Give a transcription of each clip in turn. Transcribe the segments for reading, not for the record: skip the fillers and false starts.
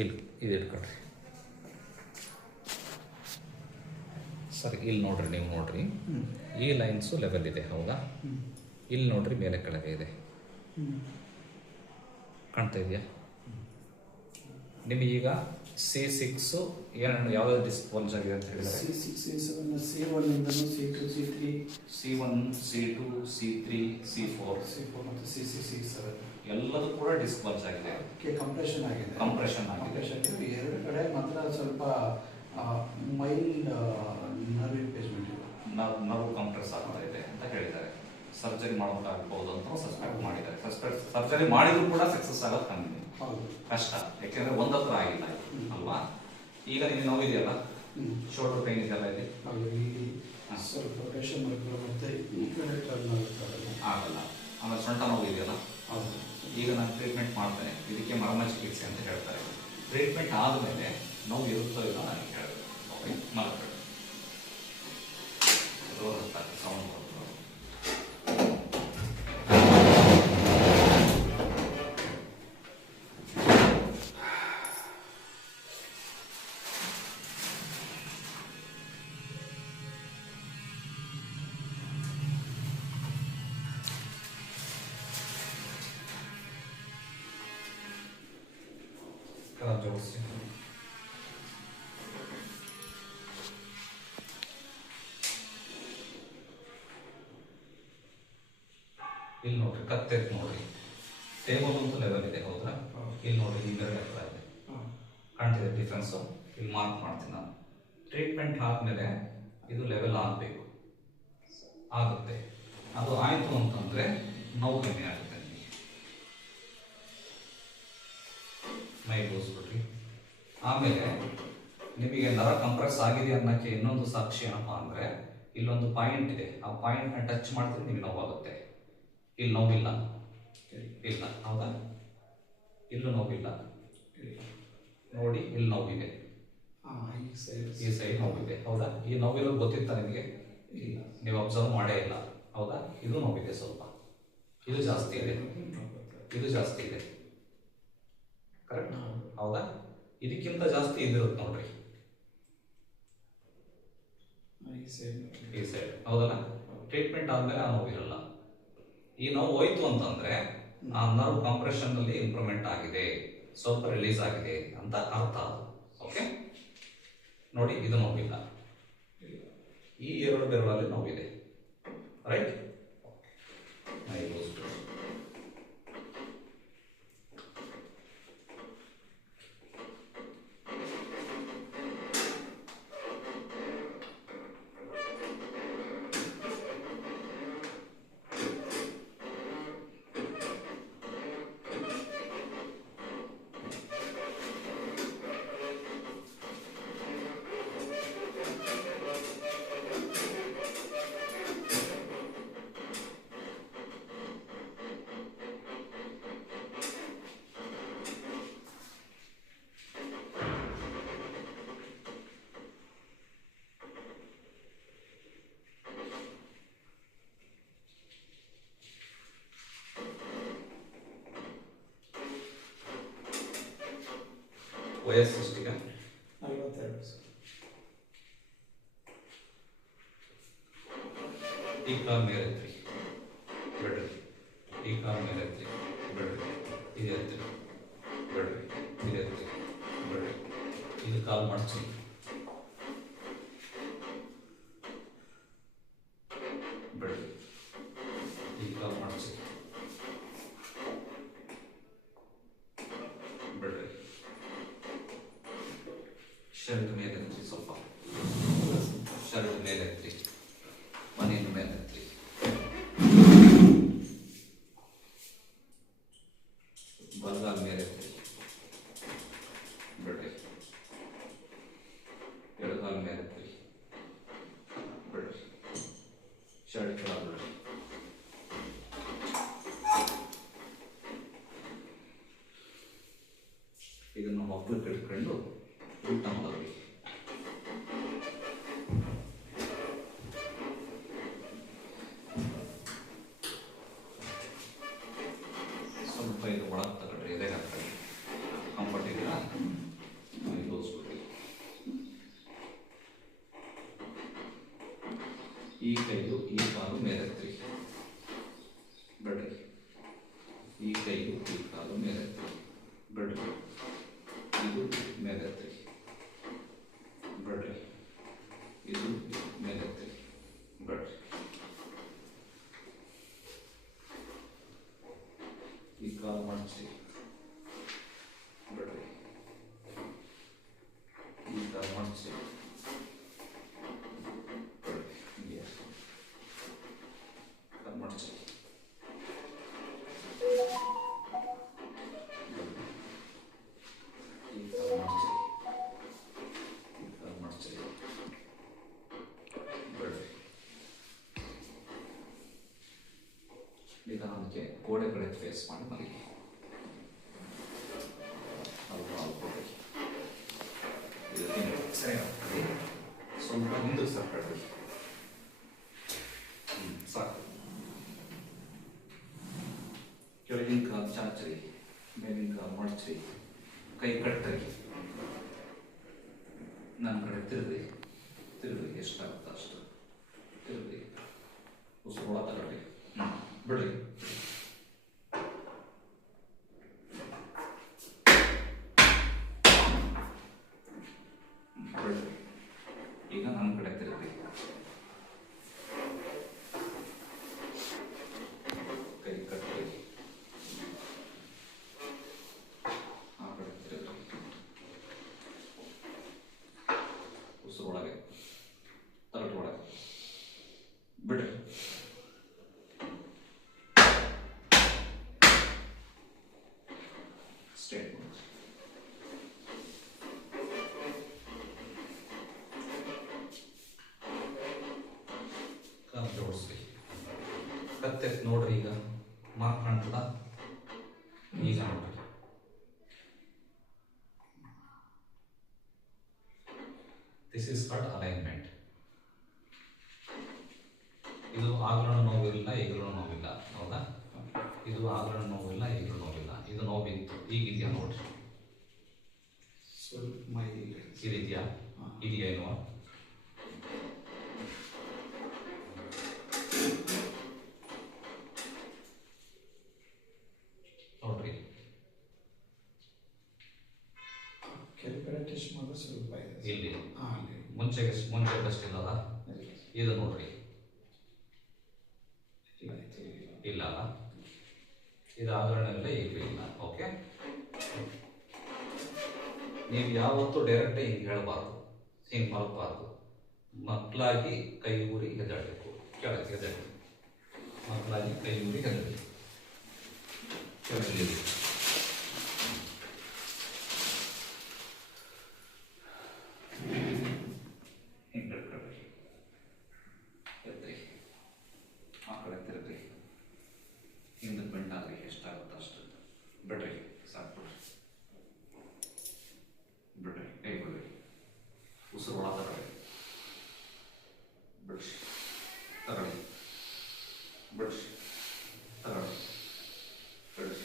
ಇಲ್ಲಿ ಇದು ಇಟ್ಕೊಳ್ರಿ ಸರ್. ಇಲ್ಲಿ ನೋಡ್ರಿ, ನೀವು ನೋಡ್ರಿ, ಈ ಲೈನ್ಸು ಲೆವೆಲ್ ಇದೆ, ಹೌದಾ? ಇಲ್ಲಿ ನೋಡ್ರಿ, ಮೇಲೆ ಕೆಳಗೆ ಇದೆ, ಕಾಣ್ತಾ ಇದೆಯಾ ನಿಮಗೀಗ? C6 ಏನು ಯಾವ್ದಾದ್ರು ಡಿಸ್ಕ್ ಬಲ್ಜ್ ಆಗಿದೆ ಅಂತ ಹೇಳಿದ್ರೆ C6 C7 C1 ಇಂದನೂ C2 C3 C1 C2 C3 C4 ಮತ್ತು C6 C7 ಎಲ್ಲದೂ ಕೂಡ ಡಿಸ್ಕ್ ಬಲ್ಜ್ ಆಗಿದೆ. ಕಂಪ್ರೆಷನ್ ಆಗಿದೆ. ಎರಡು ಕಡೆ ಮಾತ್ರ ಸ್ವಲ್ಪ ಮೈಲ್ಡ್ ನರ್ವ್ ಇಂಪೇಜ್ಮೆಂಟ್ ಇದೆ. ನರ್ವ್ ಕಂಪ್ರೆಸ್ ಆಗ್ತಾ ಇದೆ ಅಂತ ಹೇಳಿದ್ದಾರೆ. ಸರ್ಜರಿ ಮಾಡೋದಾಗಬಹುದು ಅಂತ ಸಸ್ಪೆಕ್ಟ್ ಮಾಡಿದ್ದಾರೆ. ಸರ್ಜರಿ ಮಾಡಿದ್ರು ಕೂಡ ಸಕ್ಸಸ್ ಆಗೋದು ಕಮ್ಮಿ, ಕಷ್ಟ. ಯಾಕೆಂದ್ರೆ ಒಂದತ್ರ ಆಗಿಲ್ಲ ಅಲ್ವಾ? ಈಗ ನಿಮ್ಗೆ ನೋವಿದೆಯಲ್ಲ, ಶೋಲ್ಡರ್ ಪೈನ್ ಇದೆಯಲ್ಲ, ಇಲ್ಲಿ ಸ್ವಲ್ಪ ಪ್ರೆಷರ್ ಮತ್ತೆ ಈ ಕಡೆ ಟರ್ನ್ ಆಗಲ್ಲ. ಆಮೇಲೆ ಸೊಂಟ ನೋವು ಇದೆಯಲ್ಲ, ಈಗ ನಾನು ಟ್ರೀಟ್ಮೆಂಟ್ ಮಾಡ್ತೇನೆ, ಇದಕ್ಕೆ ಮರ್ಮ ಚಿಕಿತ್ಸೆ ಅಂತ ಹೇಳ್ತಾರೆ. ಟ್ರೀಟ್ಮೆಂಟ್ ಆದಮೇಲೆ ನೋವು ಇರುತ್ತೋ ಇಲ್ಲ ನನಗೆ ಹೇಳಬೇಕು. ಮಲಗಬೇಡಿ, ಸೌಂಡ್ ಬರ್ತದೆ. ಜೋಡಿಸಿ. ಇಲ್ಲಿ ನೋಡ್ರಿ, ಕತ್ತೆತ್ ನೋಡ್ರಿ, ಟೇಬಲ್ ಅಂತೂ ಲೆವೆಲ್ ಇದೆ, ಹೌದಾ? ಇಲ್ಲಿ ನೋಡ್ರಿ, ಈ ಬೇರೆ ಹತ್ರ ಇದೆ, ಕಾಣ್ತಿದೆ ಡಿಫ್ರೆನ್ಸು? ಇಲ್ಲಿ ಮಾರ್ಕ್ ಮಾಡ್ತೀನಿ ನಾನು. ಟ್ರೀಟ್ಮೆಂಟ್ ಆದ್ಮೇಲೆ ಇದು ಲೆವೆಲ್ ಆಗಬೇಕು, ಆಗುತ್ತೆ. ಅದು ಆಯಿತು ಅಂತಂದ್ರೆ ನೋವು ಕಮ್ಮಿ ಆಗುತ್ತೆ. ಮೈ ಬೋಸ್ಬಿಟ್ರಿ. ಆಮೇಲೆ ನಿಮಗೆ ನರ ಕಂಪ್ರೆಸ್ ಆಗಿದೆ ಅನ್ನೋಕ್ಕೆ ಇನ್ನೊಂದು ಸಾಕ್ಷಿ ಏನಪ್ಪ ಅಂದರೆ, ಇಲ್ಲೊಂದು ಪಾಯಿಂಟ್ ಇದೆ, ಆ ಪಾಯಿಂಟ್ನ ಟಚ್ ಮಾಡಿದ್ರೆ ನಿಮಗೆ ನೋವಾಗುತ್ತೆ. ಇಲ್ಲಿ ನೋವಿಲ್ಲ, ಇಲ್ಲ, ಹೌದಾ? ಇಲ್ಲೂ ನೋವಿಲ್ಲ ನೋಡಿ, ಇಲ್ಲಿ ನೋವಿದೆ, ಈ ಸೈಡ್ ನೋವಿದೆ, ಹೌದಾ? ಈ ನೋವಿರೋದು ಗೊತ್ತಿತ್ತಾ ನಿಮಗೆ? ನೀವು ಅಬ್ಸರ್ವ್ ಮಾಡೇ ಇಲ್ಲ, ಹೌದಾ? ಇದು ನೋವಿದೆ ಸ್ವಲ್ಪ, ಇದು ಜಾಸ್ತಿ ಇದೆ, ಇದು ಜಾಸ್ತಿ ಇದೆ, ಕರೆಕ್ಟ್, ಹೌದಾ? ಇದಕ್ಕಿಂತ ಜಾಸ್ತಿ ಇದಿರುತ್ತೆ ನೋಡ್ರಿ, ಈ ಸೈಡ್, ಹೌದಲ್ಲ? ಟ್ರೀಟ್ಮೆಂಟ್ ಆದ್ಮೇಲೆ ಆ ನೋವು ಇರಲ್ಲ. ಈ ನೋವು ಹೋಯ್ತು ಅಂತಂದ್ರೆ ಆ ನರ್ವ್ ಕಂಪ್ರೆಷನ್ ನಲ್ಲಿ ಇಂಪ್ರೂವ್ಮೆಂಟ್ ಆಗಿದೆ, ಸ್ವಲ್ಪ ರಿಲೀಸ್ ಆಗಿದೆ ಅಂತ ಅರ್ಥ. ಓಕೆ, ನೋಡಿ, ಇದು ನೋವಿಲ್ಲ, ಈ ಎರಡು ಬೆರಳಲ್ಲಿ ನೋವಿದೆ, ರೈಟ್? ವಯಸ್ಸು ಎಷ್ಟಿಗೆ? 42. ಈ ಕಾಲ್ ಮೇಲೆ ಎತ್ತಿ ಬಿಡ್ರಿ, ಈ ಕಾಲ್ ಮೇಲೆ ಎತ್ತಿ ಬಿಡ್ರಿ, ಇದು ಎತ್ತಿ ಬಿಡ್ರಿ, ಇದು ಎತ್ತಿ ಬಿಡ್ರಿ, ಇದು ಕಾಲ್ ಮಡಚಿ ಬಿಡ್ರಿ, ಈ ಕಾಲ್ ಮಡಚಿ ಬಿಡ್ರಿ. ಶರ್ಟ್ ಮೇಲೆ ಎತ್ತಿ, ಸ್ವಲ್ಪ ಶರ್ಟ್ ಮೇಲೆ ಎತ್ತಿ, ಮನೆಯ ಮೇಲೆ ಎತ್ತಿ, ಬಲ್ಗಾಲ್ ಮೇಲೆ ಎತ್ತಿ ಬಿಡ್ರಿ, ಎಡಗಾಲ್ ಮೇಲೆ ಎತ್ತಿ ಬಿಡ್ರಿ, ಶರ್ಟ್ ಕೆಳ ಬಿಡ್ರಿ. ಇದನ್ನು ಮಕ್ಕಳು ಕಟ್ಕೊಂಡು ಊಟ ಮಾಡಬೇಕು. ಸ್ವಲ್ಪ ಇದು ಒಳಗೆ ತಗೊಳ್ರಿ, ಎದೆಗೆ ಹಾಕ್ಕೊಳ್ಳಿ. ಕಂಫರ್ಟ್ ಇದೆಯಾ? ಬಿಡ್ರಿ. ಈ ಕೈಗೂ ಈ ಕಾಲು ಮೇಲೆತ್ತಿ ಬಿಡ್ರಿ. ಇದು ಮೇಲೆತ್ತಿ ಬಿಡ್ರಿ. ಇದು ಮೇಲೆತ್ತಿ ಬಿಡ್ರಿ. ಈ ಕಾಲು ಮಡಚಿ ಬಿಡ್ರಿ. ಈ ಕಾಲು ಮಡಚಿ ಬಿಡ್ರಿ. ಕಾಲು ಮಡಚಿ ನಿಧಾನಕ್ಕೆ ಗೋಡೆ ಕಡೆ ಫೇಸ್ ಮಾಡಿ ಮಲಗಿ. ಸರಿ ಆಗ್ತದೆ. ಸ್ವಲ್ಪ ಹಿಂದೆ ಸಾಕು. ಸಾಕು. ಕೆಳಗಿನ ಕಾಲು ಚಾಚ್ರಿ, ಮೇಲಿನ ಕಾಲು ಮಡಚ್ರಿ, ಕೈ ಕಟ್ಟ್ರಿ. ನನ್ನ ಕಡೆ ತಿರುಗಿ ಎಷ್ಟಾಗುತ್ತೋ ಅಷ್ಟು ತಿರುಗಿ. ಉಸಿರು ಒಳ ತಗೊಳ್ಳಿ. ಬಿಡ್ರಿ. ಬಿಡ್ರಿ. ಈಗ ನನ್ನ ಕಡೆ ತಿರುಗಿ. ಕೈ ಕಟ್ಟಿ ಆ ಕಡೆ ತಿರುಗಿ. ಉಸಿರು ಒಳಗೆ ತಗೊಳ್ಳಿ ಒಳಗೆ. ಬಿಡ್ರಿ. ಸ್ಟ್ರೇಟ್ ಮಾಡಿ. ಕಾಲು ಜೋಡಿಸ್ರಿ. ಕತ್ತೆ ನೋಡ್ರಿ. ಈಗ ಮಾರ್ಕ್ ಕಾಣ್ತದ. ಈಗ ನೋಡ್ರಿ. This is called alignment. ಇದು ಆಗ್ಲೂ ನೋವಿಲ್ಲ, ಈಗಲೂ ನೋವಿಲ್ಲ. ಹೌದಾ? ಇದು ಆಗ್ಲೂ ನೋವಿಲ್ಲ, ಈಗಲೂ ನೋವಿಲ್ಲ. ಇದು ನೋವಿತ್ತು, ಈಗಿದೆಯಾ ನೋಡ್ರಿ. ಸ್ವಲ್ಪ ಇದೆಯಾ? ಇದೆಯಾ ಏನೋ? ನೋಡ್ರಿ. ಕೆಳಗಡೆ ಟೆಸ್ಟ್ ಮಾಡಿದ್ರೆ ಸ್ವಲ್ಪ ಇದೆ. ಇಲ್ಲಿ ಮುಂಚೆ ಇಲ್ಲದ. ಇದು ನೋಡ್ರಿ. ಇಲ್ಲ ಅಲ್ಲ. ಇದು ಆಭರಣ ಇಲ್ಲ, ಈಗಲೂ ಇಲ್ಲ. ಓಕೆ. ನೀವು ಯಾವತ್ತೂ ಡೈರೆಕ್ಟ್ ಹಿಂಗೆ ಹೇಳಬಾರ್ದು, ಹಿಂಗೆ ಮಲಗಬಾರ್ದು. ಮಕ್ಕಳಾಗಿ ಕೈ ಊರಿ ಹೆದಳಬೇಕು. ಕೆಳಗೆ ಹೆದಳಿ. ಮಕ್ಕಳಾಗಿ ಕೈ ಊರಿ ಹೆದಳಿ. ಕೆಳಗೆ ಹಿಂಗೆ ಹಿಡ್ಕೊಳ್ರಿ. ಎದ್ರಿ. ಆ ಕಡೆ ತಿರುಗ್ರಿ. ಹಿಂದಕ್ಕೆ ಬೆಂಡಾಗ್ರಿ. ಎಷ್ಟಾಗುತ್ತೋ ಅಷ್ಟು. ಬಿಡ್ರಿ. ಸಾಕು. ಬಿಡ್ರಿ. ಕೈ ಬಿಡ್ರಿ. ಉಸಿರು ಒಳ ತಗೊಳ್ಳಿ. ಬಿಡ್ರಿ. ತಗೊಳ್ಳಿ. ಬಿಡ್ರಿ. ತಗೊಳ್ಳಿ. ಬಿಡ್ರಿ.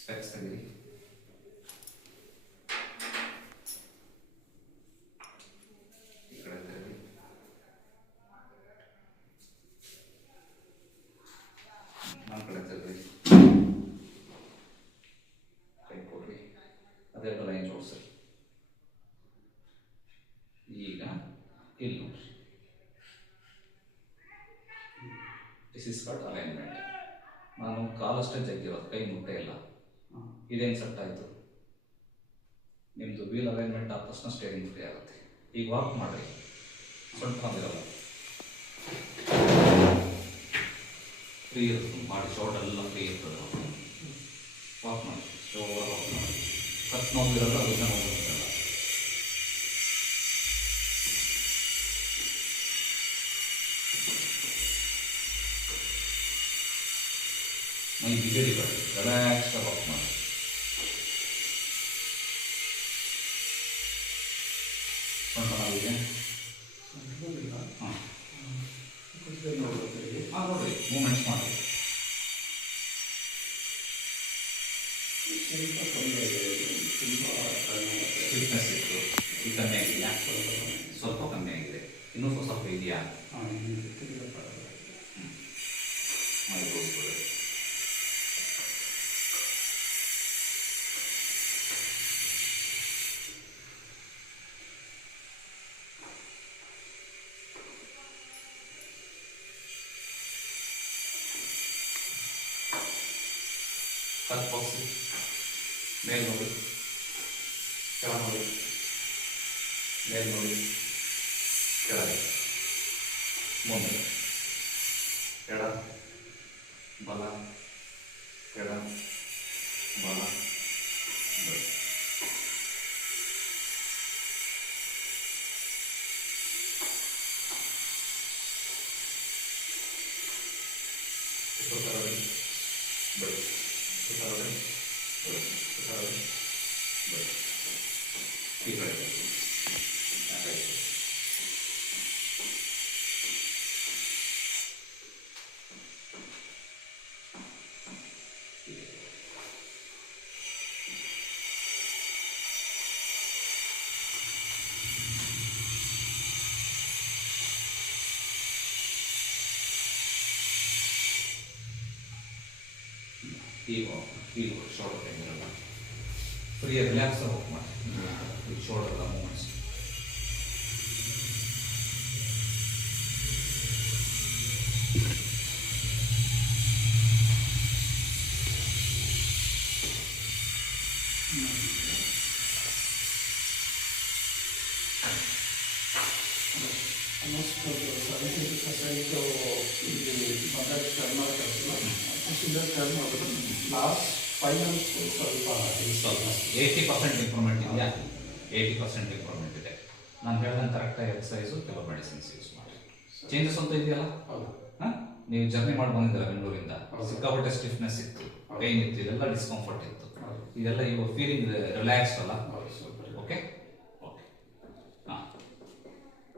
ಸ್ಪೆಕ್ಸ್ ತೆಗೀರಿ. ಈ ಕಡೆ ತೆಗೀರಿ. ನನ್ನ ಕಡೆ ತೆಗೀರಿ. ಕೈ ಕೊಡ್ರಿ. ಅದೇ ಲೈನ್ ಜೋಡಿಸ್ರಿ. ಈಗ ಇಲ್ಲಿ ನೋಡ್ರಿ. This is called alignment. ನಾನು ಕಾಲಷ್ಟೇ ಜಗ್ಗಿರೋದು, ಕೈ ಮುಟ್ಟೆ ಇಲ್ಲ. ಇದೇನು ಸೆಟ್ ಆಯಿತು? ನಿಮ್ಮದು ವೀಲ್ ಅಲೈನ್ಮೆಂಟ್ ಆದ ತಕ್ಷಣ ಸ್ಟೇರಿಂಗ್ ಫ್ರೀ ಆಗುತ್ತೆ. ಈಗ ವಾಕ್ ಮಾಡಿರಿ. ಸೊಂಟ ಬಂದಿರಲ್ಲ, ಫ್ರೀ ಇರುತ್ತೆ. ಮಾಡಿ ಶೋಲ್ಡರ್ ಎಲ್ಲ ಫ್ರೀ ಇರ್ತದೆ. ವಾಕ್ ಮಾಡಿ. ಸ್ಲೋವಾಗಿ ವಾಕ್ ಮಾಡಿ. ಕತ್ ನೋವಿರಲ್ಲ, ಅದನ್ನ ನೋವಿರಲ್ಲ. ಮೈ ಬಿಗಡಿ ಬೇಡ, ರಿಲ್ಯಾಕ್ಸ್ ವಾಕ್ ಮಾಡಿ. ಸೊಂಟ ನೋವಿದೆ? ಹಾಂ ನೋಡ್ರಿ. ಮೂಮೆಂಟ್ಸ್ ಮಾಡಿ. ಫಿಟ್ನೆಸ್ ಇತ್ತು. ಈ ಕಮ್ಮಿ ಆಗಿದೆಯಾ? ಸ್ವಲ್ಪ ಕಮ್ಮಿ ಆಗಿದೆ. ಇನ್ನೂ ಸ್ವಲ್ಪ ಇದೆಯಾ? ಮೈ ತೋರಿಸ್ಬಿಡಿ. ಕತ್ ಬಾಕ್ಸಿ ಮೇಲ್ ನೋಡಿ, ಕೆಳ ನೋಡಿ, ಮೇಲ್ ನೋಡಿ, ಕೆಳಗೆ, ಮುಂದೆ, ಎಡ, ಬಲ, ಎಡ, ಬಲ, ಬಲ. ಸುತ್ತರಡೆ, ಬಳಿ, ಸುತ್ತರಡೆ, ಬಳಿ, ಸುತ್ತರಡೆ, ಬಳಿ. ಈ ಕಡೆ ಆ ಕಡೆ. ಈಗ ಶೋಲ್ಡರ್ ಟೈಮಿರಲ್ಲ, ಫ್ರೀ ರಿಲ್ಯಾಕ್ಸ್ ಹೋಗಿ ಮಾಡಿ ಈ ಶೋಲ್ಡರ್ ಎಲ್ಲ ಮೂಮೆಂಟ್ಸ್. ಆಲ್ಮೋಸ್ಟ್ 70% ಇಲ್ಲಿ ಬಂದಾಗ ಟರ್ನ್ ಮಾಡ್ತಿಲ್ಲ, ಪ್ರೊಸೀಜರ್ ಟರ್ನ್ ಮಾಡಿದ್ರು ಲಾಸ್ಟ್ ಫೈನಲ್ ಸ್ವಲ್ಪ 80% ಇಂಪ್ರೂವ್ಮೆಂಟ್ ಇದೆಯಾ? 80% ಇಂಪ್ರೂವ್ಮೆಂಟ್ ಇದೆ. ನಾನು ಹೇಳ್ದಂಗೆ ಕರೆಕ್ಟಾಗಿ ಎಕ್ಸಸೈಸು ಕೆಲವು ಮೆಡಿಸಿನ್ಸ್ ಯೂಸ್ ಮಾಡಿ. ಚೇಂಜಸ್ ಅಂತ ಇದೆಯಲ್ಲ? ಹೌದು. ಹಾಂ, ನೀವು ಜರ್ನಿ ಮಾಡಿ ಬಂದಿದ್ದೀರ ಬೆಂಗಳೂರಿಂದ, ಸಿಕ್ಕಾಪಟ್ಟೆ ಸ್ಟಿಫ್ನೆಸ್ ಇತ್ತು, ಪೇನ್ ಇತ್ತು, ಇದೆಲ್ಲ ಡಿಸ್ಕಂಫರ್ಟ್ ಇತ್ತು, ಇದೆಲ್ಲ ಇವಾಗ ಫೀಲಿಂಗ್ ರಿಲ್ಯಾಕ್ಸ್ ಅಲ್ಲ? ಓಕೆ.